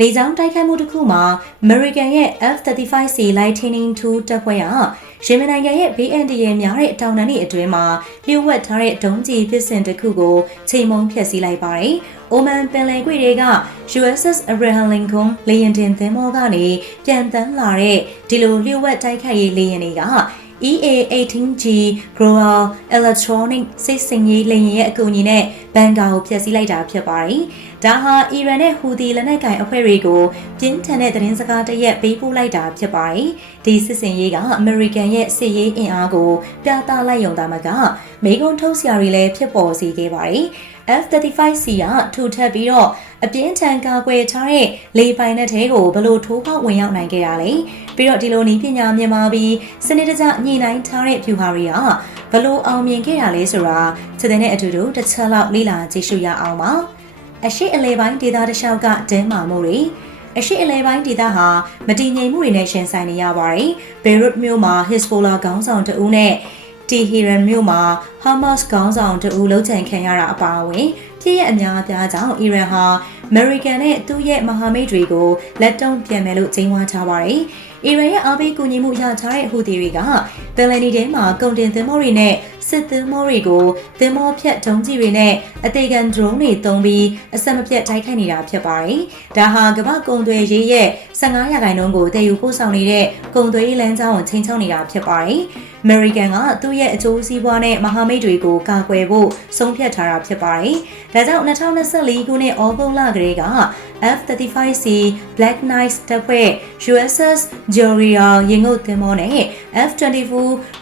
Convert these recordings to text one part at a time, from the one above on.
လေကြောင်းတိုက်ခိုက်မှုတစ်ခုမှာ American ရဲ့ F-35C Lightning II တပ်ဖွဲ့ကယမန်နိုင်ငံရဲ့ဘေးအန္တရာယ်များတဲ့တောင်တန်းတွေအတွင်းမှာလျှို့ဝှက်ထားတဲ့ဒုံးကျည်ပစ်စင်တစ်ခုကိုချိန်မုံဖျက်ဆီးလိုက်ပါတယ်။ Oman ပင်လယ်ကွေ့တွေက USS Abraham Lincoln လေယာဉ်တင်သင်္ဘောကနေပြန်တန်းလာတဲ့ဒီလိုလျှို့ဝှက်တိုက်ခိုက်ရေးလေယာဉ်တွေက EA-18G Global Electronic စိတ်စင်ရေးလေယာဉ်ရဲ့အကူအညီနဲ့ဘန်ကာကိုဖျက်ဆီးလိုက်တာဖြစ်ပါတယ်။ ဒါဟာအီရန်နဲ့ဟူသီလက်နက်ကိုင်အဖွဲ့တွေကိုပြင်းထန်တဲ့သတင်းစကားတရက်ပေးပို့လိုက်တာဖြစ်ပါတယ်။ဒီစစ်စင်ရေးကအမေရိကန်ရဲ့စစ်ရေးအင်အားကိုပြသလိုက်ရုံသာမကမိကုံထုတ်စရာတွေလည်းဖြစ်ပေါ်စေခဲ့ပါတယ်။ F-35C ကထူထပ်ပြီးတော့အပြင်းထန်ကာကွယ်ထားတဲ့လေပိုင်နက်ထဲကိုဘလို့ထိုးပေါက်ဝင်ရောက်နိုင်ခဲ့ရလဲပြီးတော့ဒီလိုနည်းပညာမြင်မာပြီးစနစ်တကျညှိနှိုင်းထားတဲ့ဖြူဟာတွေကဘလို့အောင်မြင်ခဲ့ရလဲဆိုတာချက်တဲ့အတူတူတစ်ချက်လောက်လေ့လာကြည့်ရှုရအောင်ပါ အရှိအလေပိုင်းဒေတာတစ်လျှောက်ကဒဲမာမှုတွေအရှိအလဲပိုင်းဒေသဟာမတည်ငြိမ်မှုတွေနဲ့ရှင်ဆိုင်နေရပါတယ်။ဘေရွတ်မြို့မှာ Hezbollah ခေါင်းဆောင်တဦးနဲ့တီဟီရန်မြို့မှာဟာမတ်ခေါင်းဆောင်တဦးလုံးချန်ခံရတာအပါအဝင်ဖြစ်ရအများအပြားကြောင့်အီရန်ဟာအမေရိကန်နဲ့သူ့ရဲ့မဟာမိတ်တွေကိုလက်တုံ့ပြန်မယ်လို့ကြေညာထားပါတယ်။အီရန်ရဲ့အားပေးကူညီမှုရထားတဲ့ဟူသီတွေကပယ်လယ်နီထဲမှာကုန်တင်သင်္ဘောတွေနဲ့ စစ်သင်္ဘောတွေကိုသင်္ဘောဖြတ်ဒုံးကြီးတွေနဲ့အသေးခံဒရုန်းတွေသုံးပြီးအဆက်မပြတ်တိုက်ခိုက်နေတာဖြစ်ပါတယ်။ဒါဟာကမ္ဘာကုန်သွယ်ရေးရဲ့15ရာခိုင်နှုန်းကိုတည်ယူပို့ဆောင်နေတဲ့ကုန်သွယ်ရေးလမ်းကြောင်းကိုချိန်ချောက်နေတာဖြစ်ပါတယ်။ American ကသူ့ရဲ့အကျိုးစီးပွားနဲ့မဟာမိတ်တွေကိုကာကွယ်ဖို့ဆုံးဖြတ်ထားတာဖြစ်ပါတယ်။ဒါကြောင့်2024ခုနှစ်ဩဂုတ်လကလေးက F-35C Black Knight တပ်ဖွဲ့ USS Georgia ရင်ငုတ်သင်္ဘောနဲ့ F-24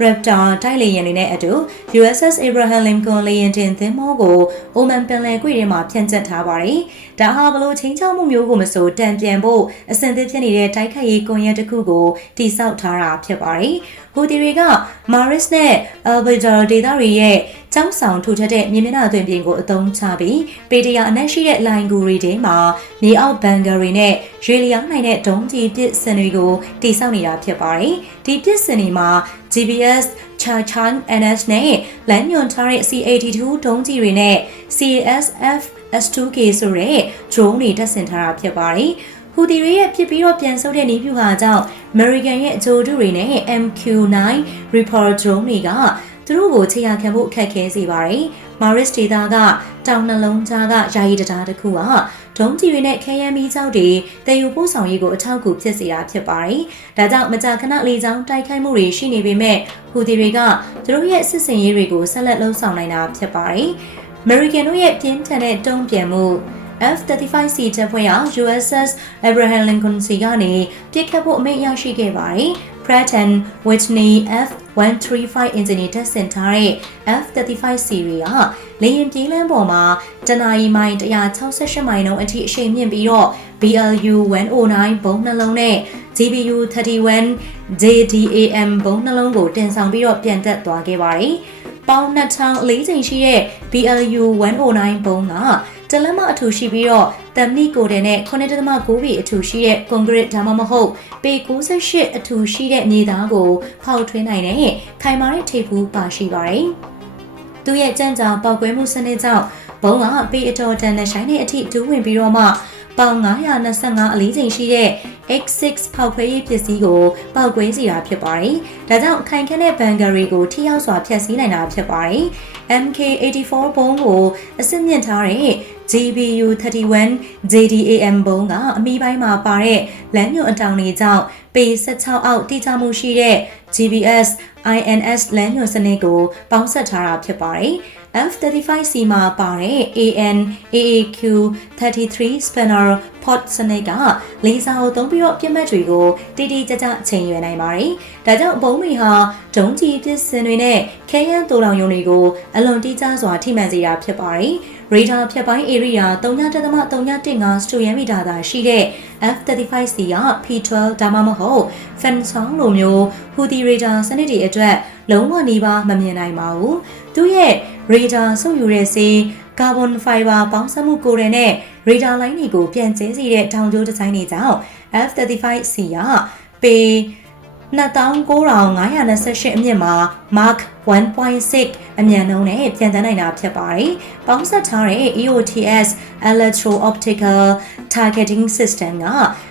Raptor တိုက်လေယာဉ်တွေနဲ့အတူ USS Abraham Lincoln လေယာဉ်တင်သင်္ဘောကို Oman ပင်လယ်ကွေ့ထဲမှာဖြန့်ကျက်ထားပါတယ်။ဒါဟာဘလို့ချင်းချောက်မှုမျိုးကိုမဆိုတံပြန်ဖို့အဆင်သင့်ဖြစ်နေတဲ့တိုက်ခိုက်ရေးကွန်ရက်တစ်ခုကိုတည်ဆောက်ထားတာဖြစ်ပါတယ်။ ဟူတီတွေကမာရစ်နဲ့အယ်ဘီဒါဒေတာတွေရဲ့ကျောင်းဆောင်ထူထပ်တဲ့မြေမျက်နှာသွင်းပြင်ကိုအသုံးချပြီးပေတရာအနက်ရှိတဲ့လိုင်ဂူရီတွေမှာမြေအောက်ဘန်ဂါရီနဲ့ရွေလျောင်းနိုင်တဲ့ဒုံးကြီးပစ်စင်တွေကိုတိစောက်နေတာဖြစ်ပါတယ်။ဒီပစ်စင်တွေမှာ GPS Chachan NS နဲ့လမ်းညွန်ထားတဲ့ C82 ဒုံးကြီးတွေနဲ့ CSF S2K ဆိုတဲ့ drone တွေတက်ဆင်ထားတာဖြစ်ပါတယ်။ ဟူဒီတွေရဲ့ဖြစ်ပြီးတော့ပြန်ဆုပ်တဲ့နည်းပြဟာကြောင့် American ရဲ့အကြိုတုတွေနဲ့ MQ9 Reaper drone တွေကသူတို့ကိုခြေရခံဖို့အခက်ခဲစေပါတယ်။ Maris ဒေတာကတောင်နှလုံးကြားကယာယီတရားတစ်ခုဟာဒုံးကြီးတွေနဲ့ခဲယမ်းမီးကျောက်တွေတည်ယူပို့ဆောင်ရေးကိုအထောက်အကူဖြစ်စေတာဖြစ်ပါတယ်။ဒါကြောင့်မကြာခဏလေကြောင်းတိုက်ခိုက်မှုတွေရှိနေပေမဲ့ဟူဒီတွေကသူတို့ရဲ့စစ်စင်ရေးတွေကိုဆက်လက်လှုံ့ဆော်နိုင်တာဖြစ်ပါတယ်။ American တို့ရဲ့ပြင်းထန်တဲ့တုံ့ပြန်မှု F-35C တပ်ဖွဲ့ဟာ USS Abraham Lincoln စီကနေပြစ်ခတ်ဖို့အမိန့်ရရှိခဲ့ပါတယ်။ Pratt and Whitney F135 engine တက်ဆင်ထားတဲ့ F-35 series ကလေယာဉ်ပြေးလမ်းပေါ်မှာတနအီမိုင်168မိုင်နှုန်းအထိအရှိန်မြင့်ပြီးတော့ BLU 109ဘုံနှလုံးနဲ့ GBU 31 JDAM ဘုံနှလုံးကိုတင်ဆောင်ပြီးတော့ပြန်တက်သွားခဲ့ပါတယ်။ပေါင်း2000လေးချိန်ရှိတဲ့ BLU 109ဘုံက တလမအထူရှိပြီးတော့တမ်နီကိုတဲ့နဲ့9.9ပေအထူရှိတဲ့ကွန်ကရစ်ဒါမှမဟုတ်ပေ68အထူရှိတဲ့မြေသားကိုဖောက်ထွင်းနိုင်တဲ့ခိုင်မာတဲ့ထိပ်ဖူးပါရှိပါတယ်။သူရဲ့ကြံ့ကြာပောက်ကွဲမှုစနစ်ကြောင့်ဘုံကပေအတော်တန်နဲ့ဆိုင်တဲ့အထိဒူးဝင်ပြီးတော့မှပေါင်925အလေးချိန်ရှိတဲ့ X6 ဖောက်ခွဲရေးပစ္စည်းကိုပောက်ကွဲစေတာဖြစ်ပါတယ်။ဒါကြောင့်ခိုင်ခန့်တဲ့ဘန်ဂရီကိုထိရောက်စွာဖျက်ဆီးနိုင်တာဖြစ်ပါတယ်။ MK84 ဘုံကိုအစစ်မြင့်ထားတဲ့ GBU 31 JDAM ဘုံကအမိပိုင်းမှာပါတဲ့လမ်းညွန်အတောင်တွေကြောင့်ပေ16အောက်တိကျမှုရှိတဲ့ GPS INS လမ်းညွန်စနစ်ကိုပေါင်းစပ်ထားတာဖြစ်ပါတယ်။ F35C မှာပါတဲ့ AN AAQ 33 spanner pod စနစ်ကလေဆာကိုသုံးပြီးတော့ပြစ်မှတ်တွေကိုတိတိကျကျချိန်ရွယ်နိုင်ပါတယ်။ဒါကြောင့်ဘုံတွေဟာဒုံးကျည်ပစ်စင်တွေနဲ့ခဲယမ်းတူလောင်ယုံတွေကိုအလွန်တိကျစွာထိမှန်စေတာဖြစ်ပါတယ်။ radar ဖြတ်ပိုင်း area 3.315စတူယမ်မီတာသာရှိတဲ့ F35C က P12 ဒါမှမဟုတ် Fansong လိုမျိုး Houthi radar စနစ်တွေအတွက်လုံးဝနေပါမမြင်နိုင်ပါဘူး။သူရဲ့ radar ဆုပ်ယူတဲ့ဆေး ကာဗွန်ဖိုင်ဘာပေါင်းစပ်မှုကိုယ်တိုင်နဲ့ radar line တွေကိုပြန်ကျဲစေတဲ့ထောင်ကျိုးဒီဇိုင်းတွေကြောင့် F35C ကပေ29,528အမြင့်မှာ Mark 1.6အမြန်နှုန်းနဲ့ပြန်တန်းနိုင်တာဖြစ်ပါတယ်။ပေါင်းစပ်ထားတဲ့ EOTS Electro Optical Targeting System က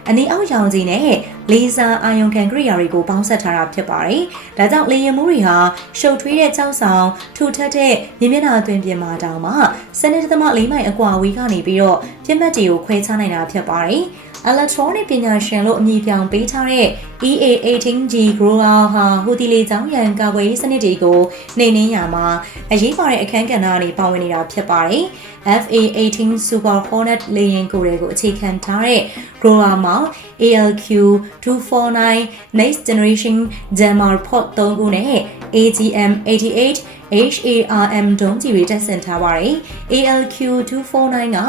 အနီအောက်ရောင်ခြည်နဲ့ လေဆာအာရုံခံကိရိယာတွေကိုပေါင်းစပ်ထားတာဖြစ်ပါတယ်။ဒါကြောင့်လေယာဉ်မှုတွေဟာရှုပ်ထွေးတဲ့ကြောက်ဆောင်ထူထပ်တဲ့မြင်းမျက်နှာအတွင်ပြင်မာတောင်မှစနစ်တသမ၄မိုင်အကွာဝေးကနေပြီးတော့ပြက်မှတ်တွေကိုခွဲခြားနိုင်တာဖြစ်ပါတယ်။ electronic ပညာရှင်လို့အမည်ပြောင်ပေးထားတဲ့ EA18G Grower ဟာဟူတီလေကြောင်းရန်ကာကွယ်ရေးစနစ်တွေကိုနှိမ်နင်းရမှာအရေးပါတဲ့အခန်းကဏ္ဍအနေပါဝင်နေတာဖြစ်ပါတယ်။ FA18 Super Hornet လေယာဉ်ကိုယ်တွေကိုအခြေခံထားတဲ့ Grower မှာ ALQ 249 Next Generation Jammer Pod 3ခုနဲ့ AGM 88 HARM ဒုံးကျည်တွေတက်ဆင်ထားပါတယ်။ ALQ 249က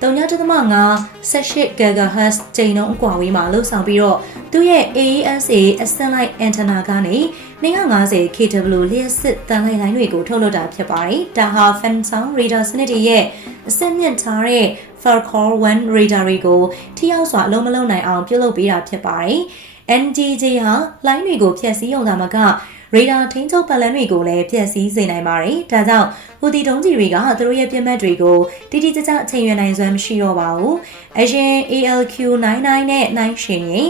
3.5 18 GHz ချိန်နှုန်းအကွာဝေးမှာလှုပ်ဆောင်ပြီးတော့သူ့ရဲ့ AESA အစင်လိုက် antenna ကနေ250 kW လျှက်စစ်တန်လိုက်လိုင်းတွေကိုထုတ်လွှတ်တာဖြစ်ပါတယ်။ဒါဟာ fan sound radar စနစ်တွေရဲ့အဆင့်မြင့်ထားတဲ့ Falcon 1 radar တွေကိုထိရောက်စွာအလုံးမလုံးနိုင်အောင်ပြုလုပ်ပေးတာဖြစ်ပါတယ်။ NGJ ဟာလိုင်းတွေကိုဖျက်ဆီးရုံသာမက ရေဒါထိန်းချုပ်ပတ်လန်းတွေကိုလည်းဖျက်ဆီးစေနိုင်ပါတယ်။ဒါကြောင့်ဟူတီတုံးကြီးတွေကသူတို့ရဲ့ပြစ်မှတ်တွေကိုတိတိကျကျအချိန်ရွယ်နိုင်စွမ်းမရှိတော့ပါဘူး။အရင် ALQ99 နဲ့9ရှင်ရင်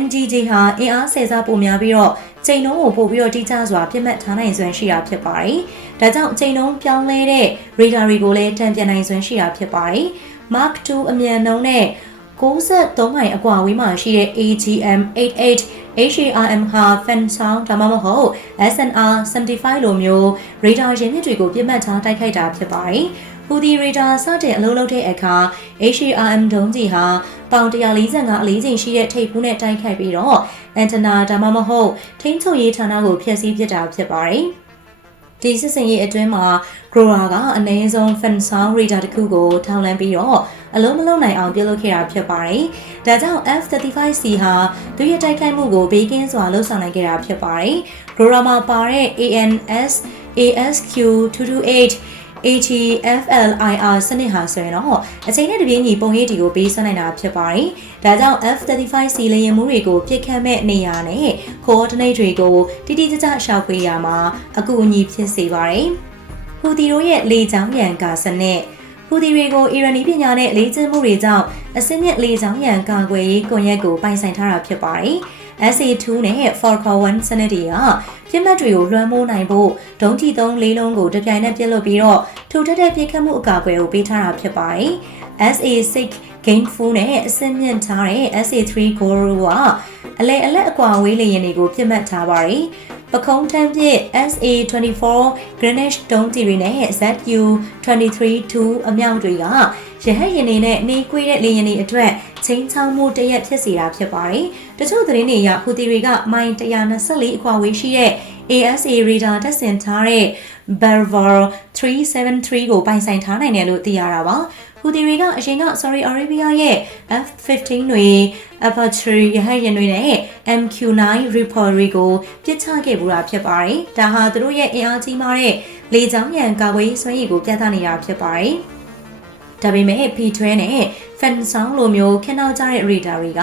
NGG ဟာအင်အားဆယ်ဆပိုများပြီးတော့ချိန်နှုန်းကိုပို့ပြီးတော့တိကျစွာပြစ်မှတ်ထားနိုင်စွမ်းရှိတာဖြစ်ပါတယ်။ဒါကြောင့်ချိန်နှုန်းပြောင်းလဲတဲ့ရေဒါတွေကိုလည်းတံပြန်နိုင်စွမ်းရှိတာဖြစ်ပါတယ်။ Mark 2အမြန်နှုန်းနဲ့ 63မိုင်အကွာဝေးမှာရှိတဲ့ AGM 88 HARM ဟာ fan sound ဒါမှမဟုတ် SNR 75လိုမျိုး radar ရင်းမြစ်တွေကိုပြစ်မှတ်ထားတိုက်ခိုက်တာဖြစ်ပါတယ်။ဟူဒီရေဒါစတဲ့အလုပ်လုပ်တဲ့အခါ HARM ဒုံးကြီးဟာပေါင်145အလေးချိန်ရှိတဲ့ထိပ်ဖူးနဲ့တိုက်ခိုက်ပြီးတော့အန်တနာဒါမှမဟုတ်ထိန်းချုပ်ရေးဌာနကိုဖျက်ဆီးပစ်တာဖြစ်ပါတယ်။ဒီစစ်စင်ရေးအတွင်းမှာ Grower ကအနည်းဆုံး fan sound radar တစ်ခုကိုထောင်လန်းပြီးတော့ အလုံးမလုံးနိုင်အောင်ပြုလုပ်ခဲ့တာဖြစ်ပါတယ်။ဒါကြောင့် F35C ဟာသူရဲ့တိုက်ခိုက်မှုကိုဘေးကင်းစွာလှုပ်ဆောင်နိုင်ခဲ့တာဖြစ်ပါတယ်။ Grower မှာပါတဲ့ ANS ASQ 228 HEFLIR စနစ်ဟာဆိုရင်တော့အချိန်နဲ့တပြေးညီပုံရိပ်တွေကိုပေးစွမ်းနိုင်တာဖြစ်ပါတယ်။ဒါကြောင့် F35C လေယာဉ်မှုတွေကိုပြစ်ခတ်မဲ့နေရာနဲ့ coordinate တွေကိုတိတိကျကျရှောက်ပေးရမှာအကူအညီဖြစ်စေပါတယ်။ဟူတီတို့ရဲ့လေကြောင်းရန်ကာစနစ် ဟူဒီတွေကိုအီရန်နီးပညာနဲ့လေ့ကျင့်မှုတွေကြောင့်အစင်းမြင့်လေကြောင်းရန်ကာကွယ်ရေးကွန်ရက်ကိုပိုင်ဆိုင်ထားတာဖြစ်ပါတယ်။ SA2 နဲ့ Falcon 1စနစ်တွေကပြစ်မှတ်တွေကိုလွှမ်းမိုးနိုင်ဖို့ဒုံးကျည်သုံးလေးလုံးကိုတပြိုင်နက်ပြစ်လွတ်ပြီးတော့ထူထပ်တဲ့ပြစ်ခတ်မှုအကာအကွယ်ကိုပေးထားတာဖြစ်ပါတယ်။ SA6 Gainful နဲ့အဆင့်မြင့်ထားတဲ့ SA3 Guru ကအလဲအလက်အကွာဝေးလေယာဉ်တွေကိုပြစ်မှတ်ထားပါတယ်။ ပခုံးထမ်းပြစ် SA24 Greenwich ဒုံးကျည်တွေနဲ့ ZU23-2 အမြောက်တွေကရဟတ်ယာဉ်တွေနဲ့နေကွေးတဲ့လေယာဉ်တွေအတွက်ချင်းချောင်းမှုတရက်ဖြစ်စေတာဖြစ်ပါတယ်။တချို့သတင်းတွေအရဟူတီတွေကမိုင်124အခွာဝေးရှိတဲ့ ASA radar တက်ဆင်ထားတဲ့ Belvar 373ကိုပိုင်ဆိုင်ထားနိုင်တယ်လို့သိရတာပါ။ဟူတီတွေကအရင်က Saudi Arabia ရဲ့ F-15 တွေ Apache ရဟတ်ယာဉ်တွေနဲ့ MQ-9 Reaper တွေကိုပစ်ချခဲ့ပူတာဖြစ်ပါတယ်။ဒါဟာသူတို့ရဲ့အင်အားကြီးမားတဲ့လေကြောင်းရန်ကာကွယ်ရေးစွမ်းရည်ကိုပြသနေတာဖြစ်ပါတယ်။ဒါပေမဲ့ P12 နဲ့ Fan Sound လိုမျိုးခင်းနောက်ကြတဲ့ radar တွေက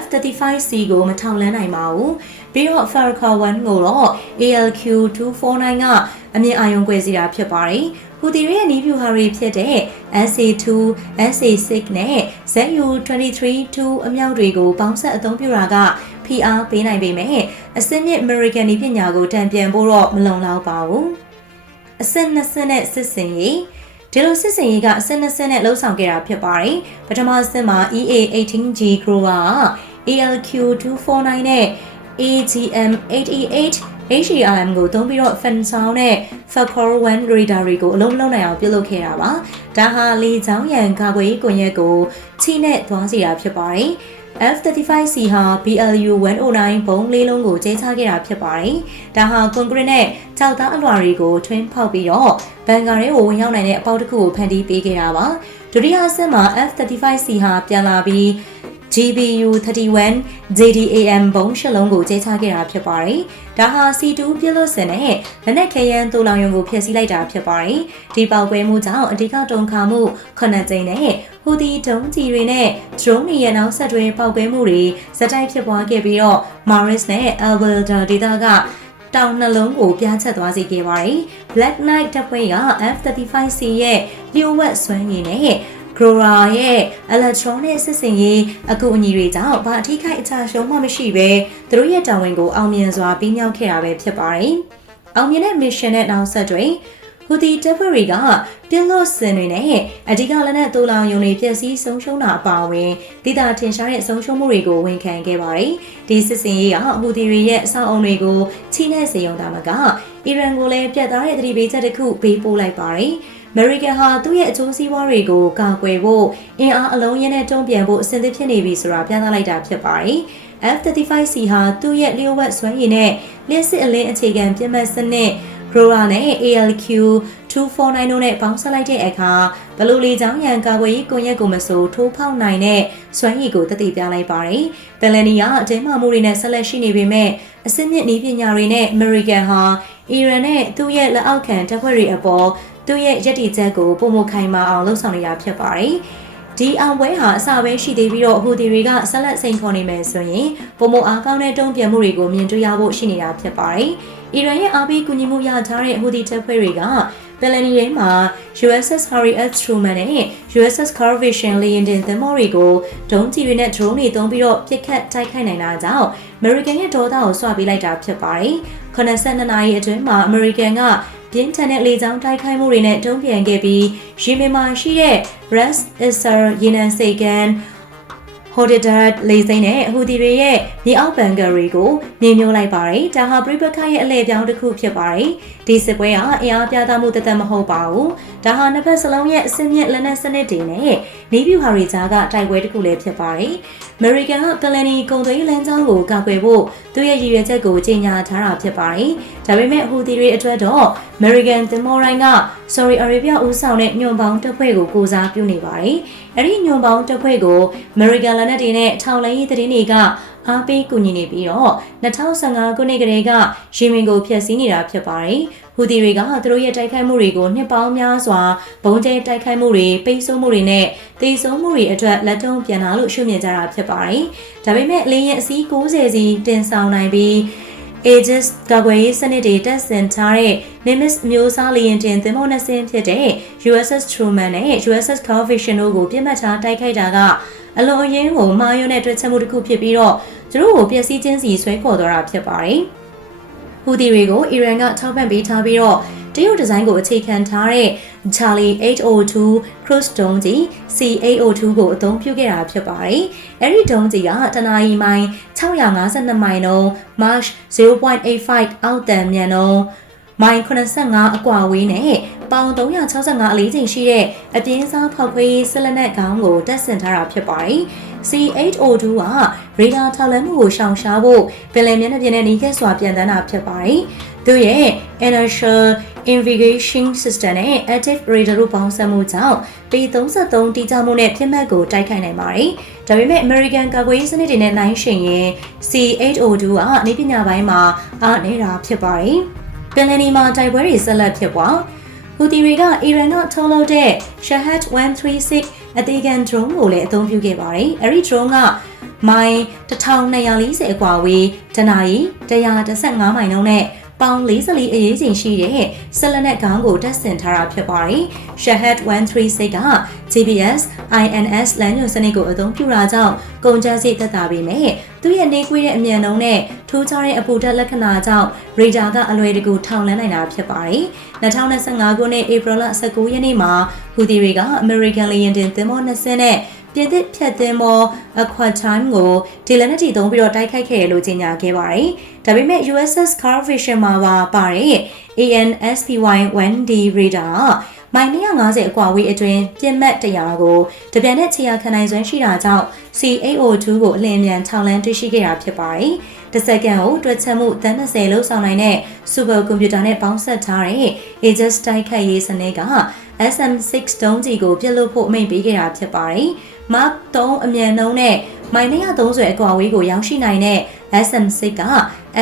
F35C ကိုမထောက်လန်းနိုင်ပါဘူး။ပြီးတော့ Falcon 1ကိုတော့ ALQ249 ကအမြင့်အာရုံကွယ်စီတာဖြစ်ပါတယ်။ ဟူတီတွေရဲ့နီးဗျူဟာတွေဖြစ်တဲ့ SA2, SA6 နဲ့ ZU23-2 အမြောက်တွေကိုပေါင်းဆက်အသုံးပြုတာကဖိအားပေးနိုင်ပေမဲ့အစစ်မြစ် American ဤပညာကိုတံပြန်ဖို့တော့မလုံလောက်ပါဘူး။အစစ်နှစ်စစ်နဲ့စစ်စင်ရေးဒီလိုစစ်စင်ရေးကအစစ်နှစ်စစ်နဲ့လှုပ်ဆောင်ခဲ့တာဖြစ်ပါတယ်။ပထမစစ်မှာ EA18G Grover ALQ249 နဲ့ AGM88 HERM ကိုသုံးပြီးတော့ Fansound နဲ့ Falcor 1 radar တွေကိုအလုံးမလုံးနိုင်အောင်ပြုလုပ်ခဲ့တာပါ။ဒါဟာလေကြောင်းရန်ကာကွယ်ရေးကွန်ရက်ကိုချိနဲ့သွားစီတာဖြစ်ပါတယ်။ F-35C ဟာ BLU 109ဘုံလေးလုံးကိုကျဲချခဲ့တာဖြစ်ပါတယ်။ဒါဟာကွန်ကရစ်နဲ့ကြောက်သားအလွှာတွေကိုထွင်းဖောက်ပြီးတော့ဘန်ကာရဲကိုဝင်ရောက်နိုင်တဲ့အပေါက်တစ်ခုကိုဖန်တီးပေးခဲ့တာပါ။ဒုတိယအဆင့်မှာ F-35C ဟာပြန်လာပြီး GBU 31 JDAM ဘုံရှစ်လုံးကိုကျဲချခဲ့တာဖြစ်ပါတယ်။ဒါဟာ C2 ပြစ်လို့စင်နဲ့လက်နက်ခဲယမ်းတူလောင်ယုံကိုဖျက်ဆီးလိုက်တာဖြစ်ပါတယ်။ဒီပေါက်ကွဲမှုကြောင့်အဓိကတုံခါမှုခုနှစ်ကြိမ်နဲ့ဟူဒီဒုံးကြီးတွေနဲ့ drone တွေရဲ့နောက်ဆက်တွဲပေါက်ကွဲမှုတွေဇက်တိုက်ဖြစ်ပွားခဲ့ပြီးတော့ Maris နဲ့ Alberta ဒေသကတောင်နှလုံးကိုပြားချက်သွားစေခဲ့ပါတယ်။ Black Knight တပ်ဖွဲ့က F35C ရဲ့လျှို့ဝှက်စွမ်းရည်နဲ့ Grora ရဲ့ electronic စစ်စင်ရေးအကူအညီတွေကြောင့်ဘာအထိခိုက်အချရှုံးမှမရှိပဲသူတို့ရဲ့တာဝန်ကိုအောင်မြင်စွာပြီးမြောက်ခဲ့တာပဲဖြစ်ပါတယ်။အောင်မြင်တဲ့ mission နဲ့နောက်ဆက်တွဲဟူဒီတပ်ဖွဲ့တွေကပြင်းလို့စင်တွေနဲ့အဓိကလက်နက်တူလောင်ယုံတွေပျက်စီးဆုံးရှုံးတာအပါအဝင်ဒေသထင်ရှားတဲ့ဆုံးရှုံးမှုတွေကိုဝန်ခံခဲ့ပါတယ်။ဒီစစ်စင်ရေးကဟူဒီတွေရဲ့အဆောက်အုံတွေကိုချိနဲ့စေရုံတာမကအီရန်ကိုလည်းပြတ်သားတဲ့သတိပေးချက်တစ်ခုပေးပို့လိုက်ပါတယ်။ American ဟာသူ့ရဲ့အကျိုးစီးပွားတွေကိုကာကွယ်ဖို့အင်အားအလုံးရင်းနဲ့တုံ့ပြန်ဖို့အဆင်သင့်ဖြစ်နေပြီဆိုတာပြသလိုက်တာဖြစ်ပါတယ်။ F-35C ဟာသူ့ရဲ့လျှို့ဝှက်စွမ်းရည်နဲ့လျှက်စစ်အလင်းအခြေခံပြစ်မှတ်စနစ် Grora နဲ့ ALQ 249တို့နဲ့ပေါင်းစပ်လိုက်တဲ့အခါဘလူလီချောင်းရန်ကာကွယ်ရေးကွန်ရက်ကိုမဆိုထိုးဖောက်နိုင်တဲ့စွမ်းရည်ကိုတည်ပြလိုက်ပါတယ်။ပယ်လနီကအတဲမာမှုတွေနဲ့ဆက်လက်ရှိနေပေမဲ့အစစ်မြစ်နည်းပညာတွေနဲ့ American ဟာအီရန်နဲ့သူ့ရဲ့လက်အောက်ခံတပ်ဖွဲ့တွေအပေါ် သူ့ရဲ့ရည်တည်ချက်ကိုပုံမခိုင်မာအောင်လှုပ်ဆောင်နေတာဖြစ်ပါတယ်။ဒီအောင်ပွဲဟာအစပဲရှိသေးပြီးတော့ဟူဒီတွေကဆက်လက်စိန်ခေါ်နေမယ်ဆိုရင်ပုံမအားကောင်းတဲ့တုံ့ပြန်မှုတွေကိုမြင်တွေ့ရဖို့ရှိနေတာဖြစ်ပါတယ်။အီရန်ရဲ့အားပေးကူညီမှုရထားတဲ့ဟူဒီတပ်ဖွဲ့တွေကပယ်လနီရဲမှာ USS Harry S. Truman နဲ့ USS Carl Vinson လေယာဉ်တင်သင်္ဘောတွေကိုဒုံးကျည်တွေနဲ့ drone တွေသုံးပြီးတော့ပစ်ခတ်တိုက်ခိုက်နိုင်တာကြောင့် American ရဲ့ဒေါသကိုဆွပေးလိုက်တာဖြစ်ပါတယ်။82နာရီအတွင်းမှာ American က ပြင်းထန်တဲ့လေကြောင်းတိုက်ခိုက်မှုတွေနဲ့တုံ့ပြန်ခဲ့ပြီးရီမင်မှာရှိတဲ့ Ras Isar ရေနံစိတ်ကန်ဟိုဒဒါလေစိမ့်နဲ့ဟူဒီတွေရဲ့မြေအောက်ဘန်ဂါတွေကိုမြေမြုံလိုက်ပါတယ်။ဒါဟာပြိပခရဲ့အလဲပြောင်းတစ်ခုဖြစ်ပါတယ်။ ဒီစစ်ပွဲဟာအင်အားပြသမှုတသက်မဟုတ်ပါဘူး။ဒါဟာနှစ်ဖက်စလုံးရဲ့အစင်းမြင့်လက်နက်စနစ်တွေနဲ့နေပြူဟာရီကြားကတိုက်ပွဲတစ်ခုလည်းဖြစ်ပါတယ်။ American ကပလန်နီကုန်သွယ်ရေးလမ်းကြောင်းကိုကာကွယ်ဖို့သူ့ရဲ့ရည်ရွယ်ချက်ကိုကြေညာထားတာဖြစ်ပါတယ်။ဒါပေမဲ့ဟူဒီတွေအတွက်တော့ American သင်္ဘောရိုင်းက Saudi Arabia ဦးဆောင်တဲ့ညွန်ပေါင်းတပ်ဖွဲ့ကိုကိုစားပြုနေပါတယ်။အဲဒီညွန်ပေါင်းတပ်ဖွဲ့ကို American လက်နက်တွေနဲ့ထောင်လိုင်းရေးသတင်းတွေက အားပေးကူညီနေပြီးတော့2015ခုနှစ်ကတည်းကယီမင်ကိုဖျက်ဆီးနေတာဖြစ်ပါတယ်။ဟူဒီတွေကသူတို့ရဲ့တိုက်ခိုက်မှုတွေကိုနှစ်ပေါင်းများစွာဘုံကျဲတိုက်ခိုက်မှုတွေပိတ်ဆို့မှုတွေနဲ့တေဆုံးမှုတွေအတွက်လက်တုံးပြန်လာလို့ရှုမြင်ကြတာဖြစ်ပါတယ်။ဒါပေမဲ့လေရင်အစီး90စီတင်ဆောင်နိုင်ပြီး Aegis ကာကွယ်ရေးစနစ်တွေတက်ဆင်ထားတဲ့ Nimitz မျိုးစားလေယာဉ်တင်သင်္ဘောနှစ်စင်းဖြစ်တဲ့ USS Truman နဲ့ USS Carl Vinson တို့ကိုပြစ်မှတ်ထားတိုက်ခိုက်တာကအလွန်အရင်ကိုမာယွန်းတဲ့တွေ့ချက်မှုတစ်ခုဖြစ်ပြီးတော့ သူတို့ကိုပျက်စီးခြင်းစီဆွဲခေါ်သွားတာဖြစ်ပါတယ်။ဟူဒီတွေကိုအီရန်ကထောက်ပံ့ပေးထားပြီးတော့တရုတ်ဒီဇိုင်းကိုအခြေခံထားတဲ့ Charlie 802 Cruise ဒုံးကြီး C802 ကိုအသုံးပြုခဲ့တာဖြစ်ပါတယ်။အဲဒီဒုံးကြီးကတနအီမိုင်652မိုင်နှုန်း Mach 0.85အောက်တန်မြန်နှုန်း မိုင်85အကွာဝေးနဲ့ပေါင်365အလေးချိန်ရှိတဲ့အပြင်းစားဖောက်ခွေးဆလနက်ခေါင်းကိုတက်ဆင်ထားတာဖြစ်ပါတယ်။ C802 ကရေဒါထောက်လှမ်းမှုကိုရှောင်ရှားဖို့ပင်လယ်မျက်နှာပြင်နဲ့နီးကပ်စွာပြန်တန်းတာဖြစ်ပါတယ်။သူရဲ့ inertial navigation system နဲ့ active radar တို့ပေါင်းစပ်မှုကြောင့်ပေ33 တိကျမှုနဲ့ဖြစ်မှတ်ကိုတိုက်ခိုက်နိုင်ပါတယ်။ဒါပေမဲ့ American ကာကွယ်ရေးစနစ်တွေနဲ့နှိုင်းယှဉ်ရင် C802 ကနေပညာပိုင်းမှာအားနေတာဖြစ်ပါတယ်။ ပင်လယ်နီမှာတိုက်ပွဲတွေဆက်လက်ဖြစ်ပွားဟူတီတွေကအီရန်ကထုတ်လုပ်တဲ့ Shahed 136အသေးခံ drone ကိုလည်းအသုံးပြုခဲ့ပါတယ်။အဲဒီ drone ကမိုင်1240အကွာဝေးတနာရီ115မိုင်နှုန်းနဲ့ ပေါင်44အရေးချိန်ရှိတဲ့ဆက်လက်နက်ခေါင်းကိုတက်ဆင်ထားတာဖြစ်ပါတယ်။ Shahed 136က GPS INS လမ်းညွှန်စနစ်ကိုအသုံးပြုတာကြောင့်ကုန်ကျစရိတ်သက်သာပေမဲ့သူ့ရဲ့နေကွေးတဲ့အမြန်နှုန်းနဲ့ထူးခြားတဲ့အပူဓာတ်လက္ခဏာကြောင့်ရေဒါကအလွယ်တကူထောင်လန်းနိုင်တာဖြစ်ပါတယ်။2025ခုနှစ်ဧပြီလ19ရက်နေ့မှာဟူဒီတွေက American လေယာဉ်တင်သင်္ဘောနှစ်စင်းနဲ့ပြည်သစ်ဖြတ်သင်းမော Aquatime ကိုဒီလက်နက်တီသုံးပြီးတော့တိုက်ခိုက်ခဲ့ရလို့ကြေညာခဲ့ပါတယ်။ဒါပေမဲ့ USS Carl Vinson မှာပါပါတဲ့ ANSPY-1D radar မိုင်250အကွာဝေးအတွင်းပြစ်မှတ်100ကိုတပြန်နဲ့ခြေရခံနိုင်စွမ်းရှိတာကြောင့် C802 ကိုအလင်းမြန်ထောင်လန်းတွေ့ရှိခဲ့တာဖြစ်ပါတယ်။တစ်စက္ကန့်ကိုတွက်ချက်မှုတန်း30လောက်ဆောင်နိုင်တဲ့ super computer နဲ့ပေါင်းစပ်ထားတဲ့ Aegis တိုက်ခိုက်ရေးစနစ်က SM6 ဒုံးကြီးကိုပြစ်လို့ဖို့အမိန့်ပေးခဲ့တာဖြစ်ပါတယ်။ Mark 3အမြန်နှုံးနဲ့မိုင်230အကွာဝေးကိုရောက်ရှိနိုင်တဲ့ SM6 က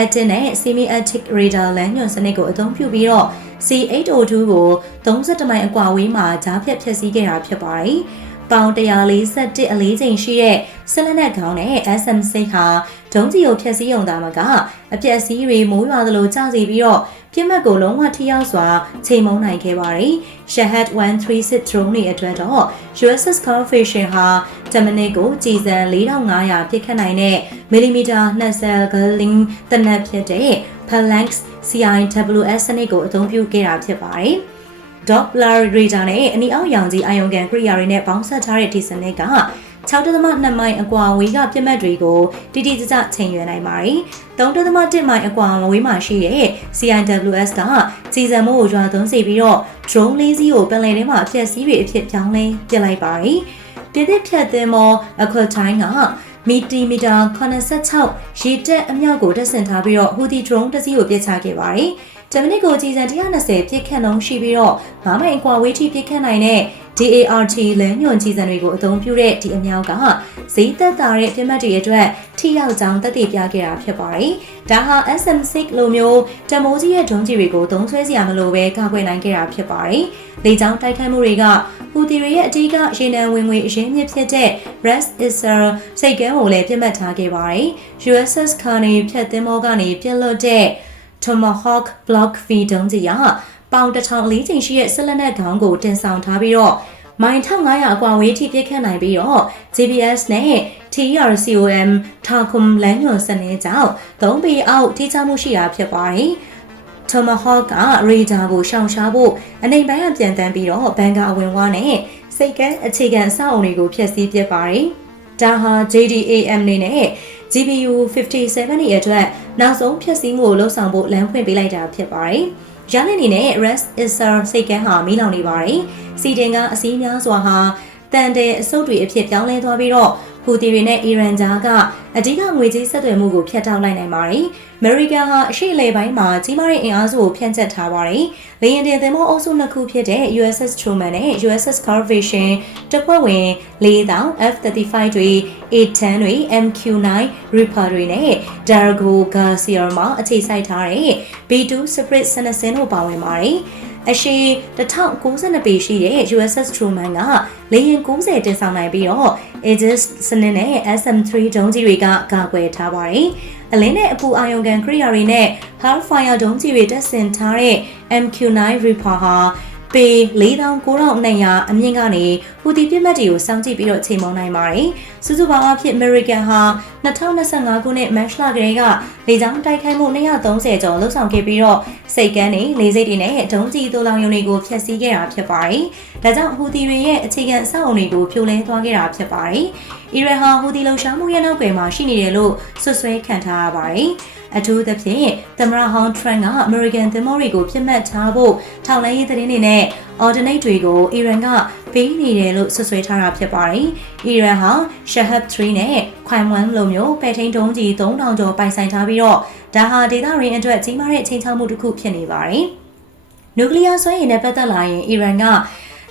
active နဲ့ semi active radar လမ်းညွှန်စနစ်ကိုအသုံးပြုပြီးတော့ C802 ကို32မိုင်အကွာဝေးမှာကြားဖြတ်ဖျက်ဆီးခဲ့တာဖြစ်ပါတယ်။ပေါင်141အလေးချိန်ရှိတဲ့ဆက်လက်နက်ခေါင်းနဲ့ SM6 ဟာ ဒုံးကြီးကိုဖျက်ဆီးရုံသာမကအပြက်စီးတွေမိုးရွာသလိုကျစီပြီးတော့ပြစ်မှတ်ကိုလုံးဝထိရောက်စွာချိန်မုံနိုင်ခဲ့ပါတယ်။ Shahed 136 drone တွေအတွက်တော့ USS Confederation ဟာတမနစ်ကိုကြည်စံ4500ပြစ်ခတ်နိုင်တဲ့ millimeter 20 Gatling တနက်ဖြစ်တဲ့ Phalanx CIWS စနစ်ကိုအသုံးပြုခဲ့တာဖြစ်ပါတယ်။ Doppler radar နဲ့အနီအောက်ရောင်ခြည်အာရုံခံကိရိယာတွေနဲ့ပေါင်းစပ်ထားတဲ့ဒီစနစ်က 6.2မိုင်အကွာဝေးကပြစ်မှတ်တွေကိုတိတိကျကျချိန်ရွယ်နိုင်ပါတယ်။3.1မိုင်အကွာဝေးမှာရှိတဲ့ CIWS ကစီစံမိုးကိုရွာသွန်းစေပြီးတော့ drone လေးစီးကိုပင်လယ်ထဲမှာအဖြစ်စီးတွေအဖြစ်ပြောင်းလဲပစ်လိုက်ပါတယ်။ပြည်သစ်ဖြတ်သင်းမောအခုတိုင်းကမီတီမီတာ86ရေတက်အမြောက်ကိုတက်ဆင်ထားပြီးတော့ဟူဒီ drone တစ်စီးကိုပစ်ချခဲ့ပါတယ်။ ဂျမနီကိုကြီးစံ120ပြစ်ခတ်လုံးရှိပြီးတော့မမိုင်အကွာဝေးထိပြစ်ခတ်နိုင်တဲ့ DART လမ်းညွန်ကြီးစံတွေကိုအသုံးပြုတဲ့ဒီအမြောက်ကဈေးသက်သာတဲ့ပြစ်မှတ်တွေအတွက်ထိရောက်ကြောင်းသက်သေပြခဲ့တာဖြစ်ပါတယ်။ဒါဟာ SM6 လိုမျိုးတမိုးကြီးရဲ့ဒုံးကြီးတွေကိုသုံးဆွဲစရာမလိုပဲကာကွယ်နိုင်ခဲ့တာဖြစ်ပါတယ်။လေကြောင်းတိုက်ခိုက်မှုတွေကဟူတီတွေရဲ့အကြီးကရေနံဝင်ငွေအရင်းမြစ်ဖြစ်တဲ့ Ras Isar စိတ်ကမ်းကိုလည်းပြစ်မှတ်ထားခဲ့ပါတယ်။ USS Carney ဖြတ်သင်းမောကနေပြစ်လွတ်တဲ့ Tomahawk Block V ဒုံးကြီးကပေါင်တစ်ထောင်လေးချိန်ရှိတဲ့ဆက်လက်နက်ခေါင်းကိုတင်ဆောင်ထားပြီးတော့မိုင်1500အကွာဝေးထိပြစ်ခတ်နိုင်ပြီးတော့ GPS နဲ့ TRCOM ထာခုမ်လမ်းညွန်စနစ်ကြောင့်သုံးပေအောက်ထိချမှုရှိတာဖြစ်ပါတယ်။ Tomahawk က radar ကိုရှောင်ရှားဖို့အနေပိုင်းကပြန်တန်းပြီးတော့ဘန်ကာအဝင်ဝါနဲ့စိတ်ကန်းအခြေခံအဆောက်အုံတွေကိုဖျက်ဆီးပစ်ပါတယ်။ဒါဟာ JDAM နေနဲ့ GPU 57ရဲ့အတွက်နောက်ဆုံးဖျက်ဆီးမှုကိုလှုပ်ဆောင်ဖို့လမ်းဖွင့်ပေးလိုက်တာဖြစ်ပါတယ်။ရလအနေနဲ့ Rest Isar စိတ်ကန်းဟာမီးလောင်နေပါတယ်။စီတင်ကအစည်းများစွာဟာ တန်တဲ့အစုပ်တွေအဖြစ်ပြောင်းလဲသွားပြီးတော့ဟူတီတွေနဲ့အီရန်ကြားကအဓိကငွေကြေးဆက်သွယ်မှုကိုဖျက်တောက်လိုက်နိုင်ပါတယ်။အမေရိကန်ဟာအရှေ့အလယ်ပိုင်းမှာကြီးမားတဲ့အင်အားစုကိုဖြန့်ကျက်ထားပါတယ်။လေယာဉ်တင်သင်္ဘောအုပ်စုနှစ်ခုဖြစ်တဲ့ USS Truman နဲ့ USS Corporation တပ်ဖွဲ့ဝင်4000 F-35 တွေ A-10 တွေ MQ-9 Reaper တွေနဲ့ Dargo Garcia မှာအခြေစိုက်ထားတဲ့ B-2 Spirit စနစ်စင်းတို့ပါဝင်ပါတယ်။ အရှိ1092ပေရှိတဲ့ USS Truman ကလေယာဉ်90တင်ဆောင်နိုင်ပြီးတော့ Aegis စနစ်နဲ့ SM3 ဒုံးကြီးတွေကကာကွယ်ထားပါတယ်။အလင်းနဲ့အပူအာရုံခံကိရိယာတွေနဲ့ Hellfire ဒုံးကြီးတွေတပ်ဆင်ထားတဲ့ MQ9 Reaper ဟာ ပေ4900အမြင့်ကနေဟူတီပြစ်မှတ်တွေကိုစောင့်ကြည့်ပြီးတော့ချိန်မုံနိုင်ပါတယ်။စုစုပေါင်းအဖြစ် American ဟာ2025ခုနှစ်မတ်လကလေးကလေကြောင်းတိုက်ခိုက်မှု230ကျော်လှုပ်ဆောင်ခဲ့ပြီးတော့စိတ်ကန်းတွေလေစိတ်တွေနဲ့ဒုံးကျည်တိုးလောင်ရုံတွေကိုဖျက်ဆီးခဲ့တာဖြစ်ပါတယ်။ဒါကြောင့်ဟူတီတွေရဲ့အခြေခံအဆောက်အုံတွေကိုဖြိုလဲသွားခဲ့တာဖြစ်ပါတယ်။အီရန်ဟာဟူတီလှုပ်ရှားမှုရဲ့နောက်ွယ်မှာရှိနေတယ်လို့ဆွဆွဲခံထားရပါတယ်။ အထူးသဖြင့်သမရဟောင်းထရန့်ကအမေရိကန်သင်္ဘောတွေကိုပြစ်မှတ်ထားဖို့ထောက်လှမ်းရေးသတင်းတွေနဲ့ ordinate တွေကိုအီရန်ကပေးနေတယ်လို့ဆွဆွဲထားတာဖြစ်ပါတယ်။အီရန်ဟာ Shahab 3နဲ့ Khwan 1လိုမျိုးပဲထိန်တုံးကြီး3000ကျော်ပိုင်ဆိုင်ထားပြီးတော့ဒါဟာဒေသရင်းအတွက်ကြီးမားတဲ့အချိန်ချောက်မှုတစ်ခုဖြစ်နေပါတယ်။နျူကလ িয়ার ဆွဲရည်နဲ့ပတ်သက်လာရင်အီရန်က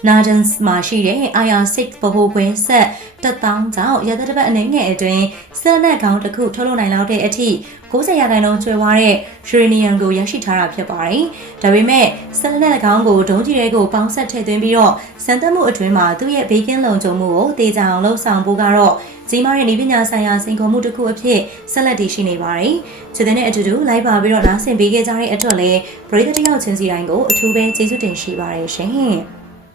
Nardens မှာရှိတဲ့ IR6 ဗဟိုခွဲဆက်တက်တောင်းကြောင့်ရသက်တပတ်အနေငယ်အတွင်းဆက်နက်ခေါင်းတစ်ခုထုတ်လုပ်နိုင်လောက်တဲ့အထိ90ရာခိုင်နှုန်းကျွဲသွားတဲ့ယူရေနီယမ်ကိုရရှိထားတာဖြစ်ပါတယ်။ဒါပေမဲ့ဆက်နက်ခေါင်းကိုဒုံးကြီးတွေကိုပေါင်းဆက်ထည့်သွင်းပြီးတော့စံတက်မှုအတွင်းမှာသူ့ရဲ့ဘေးကင်းလုံခြုံမှုကိုတေချာအောင်လှုပ်ဆောင်ဖို့ကတော့ကြီးမားတဲ့နည်းပညာဆိုင်ရာစိန်ခေါ်မှုတစ်ခုအဖြစ်ဆက်လက်တည်ရှိနေပါတယ်။ခြေတဲ့အတူတူလိုက်ပါပြီးတော့နားဆင်ပေးခဲ့ကြတဲ့အတွက်လည်းပရိသတ်တယောက်ချင်းစီတိုင်းကိုအထူးပဲကျေးဇူးတင်ရှိပါတယ်ရှင်။